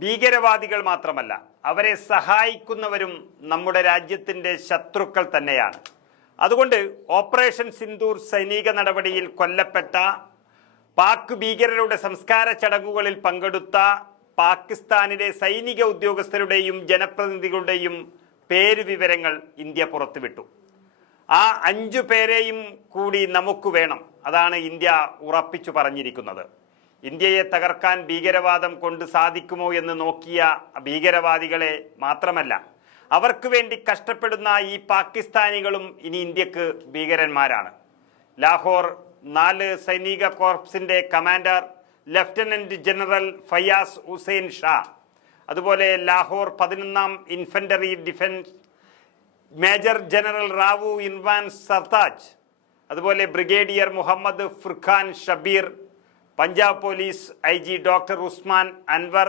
ഭീകരവാദികൾ മാത്രമല്ല അവരെ സഹായിക്കുന്നവരും നമ്മുടെ രാജ്യത്തിന്റെ ശത്രുക്കൾ തന്നെയാണ്. അതുകൊണ്ട് ഓപ്പറേഷൻ സിന്ദൂർ സൈനിക നടപടിയിൽ കൊല്ലപ്പെട്ട പാക് ഭീകരരുടെ സംസ്കാര ചടങ്ങുകളിൽ പങ്കെടുത്ത പാകിസ്ഥാനിലെ സൈനിക ഉദ്യോഗസ്ഥരുടെയും ജനപ്രതിനിധികളുടെയും പേര് വിവരങ്ങൾ ഇന്ത്യ പുറത്തുവിട്ടു. ആ അഞ്ചു പേരെയും കൂടി നമുക്ക് വേണം. അതാണ് ഇന്ത്യ ഉറപ്പിച്ചു പറഞ്ഞിരിക്കുന്നത്. ഇന്ത്യയെ തകർക്കാൻ ഭീകരവാദം കൊണ്ട് സാധിക്കുമോ എന്ന് നോക്കിയ ഭീകരവാദികളെ മാത്രമല്ല അവർക്ക് വേണ്ടി കഷ്ടപ്പെടുന്ന ഈ പാകിസ്ഥാനികളും ഇനി ഇന്ത്യയ്ക്ക് ഭീകരന്മാരാണ്. ലാഹോർ നാല് സൈനിക കോർപ്സിന്റെ commander lieutenant general Fayaz Hussain Shah. അതുപോലെ ലാഹോർ പതിനൊന്നാം infantry defence major general Rao ഇൻവാൻ Sartaj. അതുപോലെ brigadier Muhammad Furqan Shabbir Punjab police I G doctor Usman Anwar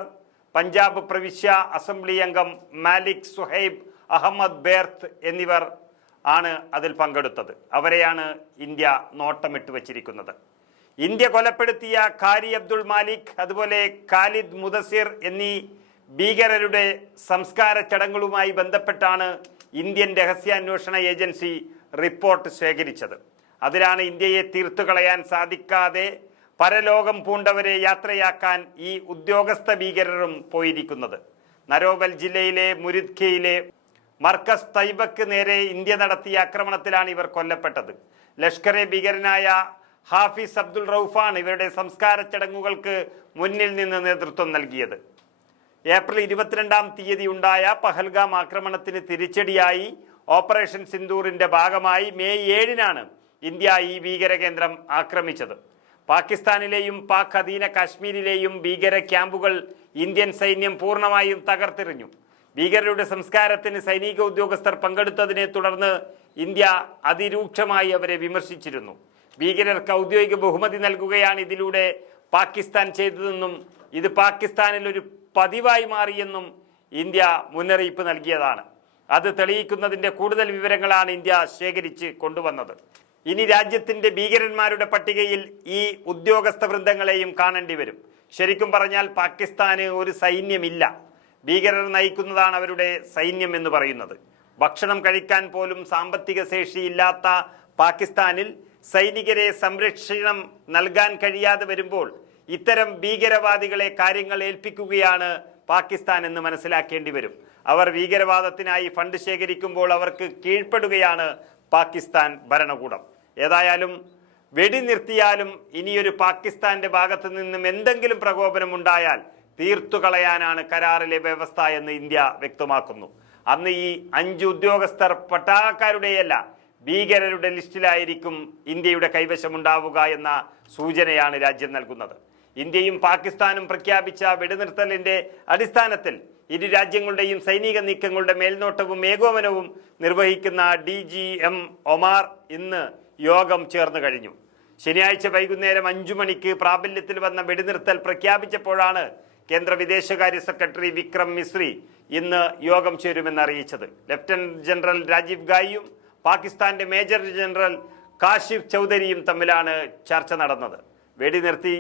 Punjab പ്രവിശ്യ അസംബ്ലി അംഗം മാലിക് സുഹൈബ് അഹമ്മദ് ബേർത്ത് എന്നിവർ ആണ് അതിൽ പങ്കെടുത്തത്. അവരെയാണ് ഇന്ത്യ നോട്ടമിട്ട് വച്ചിരിക്കുന്നത്. ഇന്ത്യ കൊലപ്പെടുത്തിയ ഖാരി അബ്ദുൾ മാലിക് അതുപോലെ ഖാലിദ് മുദസിർ എന്നീ ഭീകരരുടെ സംസ്കാര ചടങ്ങുകളുമായി ബന്ധപ്പെട്ടാണ് ഇന്ത്യൻ രഹസ്യാന്വേഷണ ഏജൻസി റിപ്പോർട്ട് ശേഖരിച്ചത്. അതിലാണ് ഇന്ത്യയെ തീർത്തു കളയാൻ സാധിക്കാതെ പരലോകം പൂണ്ടവരെ യാത്രയാക്കാൻ ഈ ഉദ്യോഗസ്ഥ ഭീകരരും പോയിരിക്കുന്നത്. നരോബൽ ജില്ലയിലെ മുരിദ്ഖയിലെ മർക്കസ് തൈബക്ക് നേരെ ഇന്ത്യ നടത്തിയ ആക്രമണത്തിലാണ് ഇവർ കൊല്ലപ്പെട്ടത്. ലഷ്കറെ ഭീകരനായ ഹാഫിസ് അബ്ദുൾ റൌഫാണ് ഇവരുടെ സംസ്കാര ചടങ്ങുകൾക്ക് മുന്നിൽ നിന്ന് നേതൃത്വം നൽകിയത്. ഏപ്രിൽ ഇരുപത്തിരണ്ടാം തീയതി ഉണ്ടായ പഹൽഗാം ആക്രമണത്തിന് തിരിച്ചടിയായി ഓപ്പറേഷൻ സിന്ദൂറിന്റെ ഭാഗമായി മെയ് ഏഴിനാണ് ഇന്ത്യ ഈ ഭീകര കേന്ദ്രം ആക്രമിച്ചത്. പാകിസ്ഥാനിലെയും പാക് അധീന കാശ്മീരിലെയും ഭീകര ക്യാമ്പുകൾ ഇന്ത്യൻ സൈന്യം പൂർണമായും തകർത്തെറിഞ്ഞു. ഭീകരരുടെ സംസ്കാരത്തിന് സൈനിക ഉദ്യോഗസ്ഥർ പങ്കെടുത്തതിനെ തുടർന്ന് ഇന്ത്യ അതിരൂക്ഷമായി അവരെ വിമർശിച്ചിരുന്നു. ഭീകരർക്ക് ഔദ്യോഗിക ബഹുമതി നൽകുകയാണ് ഇതിലൂടെ പാകിസ്ഥാൻ ചെയ്തതെന്നും ഇത് പാകിസ്ഥാനിൽ ഒരു പതിവായി മാറിയെന്നും ഇന്ത്യ മുന്നറിയിപ്പ് നൽകിയതാണ്. അത് തെളിയിക്കുന്നതിന്റെ കൂടുതൽ വിവരങ്ങളാണ് ഇന്ത്യ ശേഖരിച്ച് കൊണ്ടുവന്നത്. ഇനി രാജ്യത്തിന്റെ ഭീകരന്മാരുടെ പട്ടികയിൽ ഈ ഉദ്യോഗസ്ഥ വൃന്ദങ്ങളെയും കാണേണ്ടി വരും. ശരിക്കും പറഞ്ഞാൽ പാകിസ്ഥാന് ഒരു സൈന്യമില്ല. ഭീകരർ നയിക്കുന്നതാണ് അവരുടെ സൈന്യം എന്ന് പറയുന്നത്. ഭക്ഷണം കഴിക്കാൻ പോലും സാമ്പത്തിക ശേഷിയില്ലാത്ത പാകിസ്ഥാനിൽ സൈനികരെ സംരക്ഷണം നൽകാൻ കഴിയാതെ വരുമ്പോൾ ഇത്തരം ഭീകരവാദികളെ കാര്യങ്ങൾ ഏൽപ്പിക്കുകയാണ് പാകിസ്ഥാൻ എന്ന് മനസ്സിലാക്കേണ്ടി വരും. അവർ ഭീകരവാദത്തിനായി ഫണ്ട് ശേഖരിക്കുമ്പോൾ അവർക്ക് കീഴ്പ്പെടുകയാണ് പാകിസ്ഥാൻ ഭരണകൂടം. ഏതായാലും വെടി നിർത്തിയാലും ഇനിയൊരു പാകിസ്ഥാന്റെ ഭാഗത്തു നിന്നും എന്തെങ്കിലും പ്രകോപനം ഉണ്ടായാൽ തീർത്തു കളയാനാണ് കരാറിലെ വ്യവസ്ഥ എന്ന് ഇന്ത്യ വ്യക്തമാക്കുന്നു. അന്ന് ഈ അഞ്ച് ഉദ്യോഗസ്ഥർ പട്ടാളക്കാരുടെയല്ല ഭീകരരുടെ ലിസ്റ്റിലായിരിക്കും ഇന്ത്യയുടെ കൈവശമുണ്ടാവുക എന്ന സൂചനയാണ് രാജ്യം നൽകുന്നത്. ഇന്ത്യയും പാകിസ്ഥാനും പ്രഖ്യാപിച്ച വെടിനിർത്തലിന്റെ അടിസ്ഥാനത്തിൽ ഇരു രാജ്യങ്ങളുടെയും സൈനിക നീക്കങ്ങളുടെ മേൽനോട്ടവും ഏകോപനവും നിർവഹിക്കുന്ന ഡി ഒമാർ ഇന്ന് യോഗം ചേർന്നു കഴിഞ്ഞു. ശനിയാഴ്ച വൈകുന്നേരം അഞ്ചു മണിക്ക് പ്രാബല്യത്തിൽ വന്ന വെടിനിർത്തൽ പ്രഖ്യാപിച്ചപ്പോഴാണ് കേന്ദ്ര വിദേശകാര്യ സെക്രട്ടറി വിക്രം മിശ്രി ഇന്ന് യോഗം ചേരുമെന്ന് അറിയിച്ചത്. ലഫ്റ്റനന്റ് ജനറൽ രാജീവ് ഗായിയും പാകിസ്ഥാന്റെ മേജർ ജനറൽ കാശിഫ് ചൗധരിയും തമ്മിലാണ് ചർച്ച നടന്നത്. വെടിനിർത്തി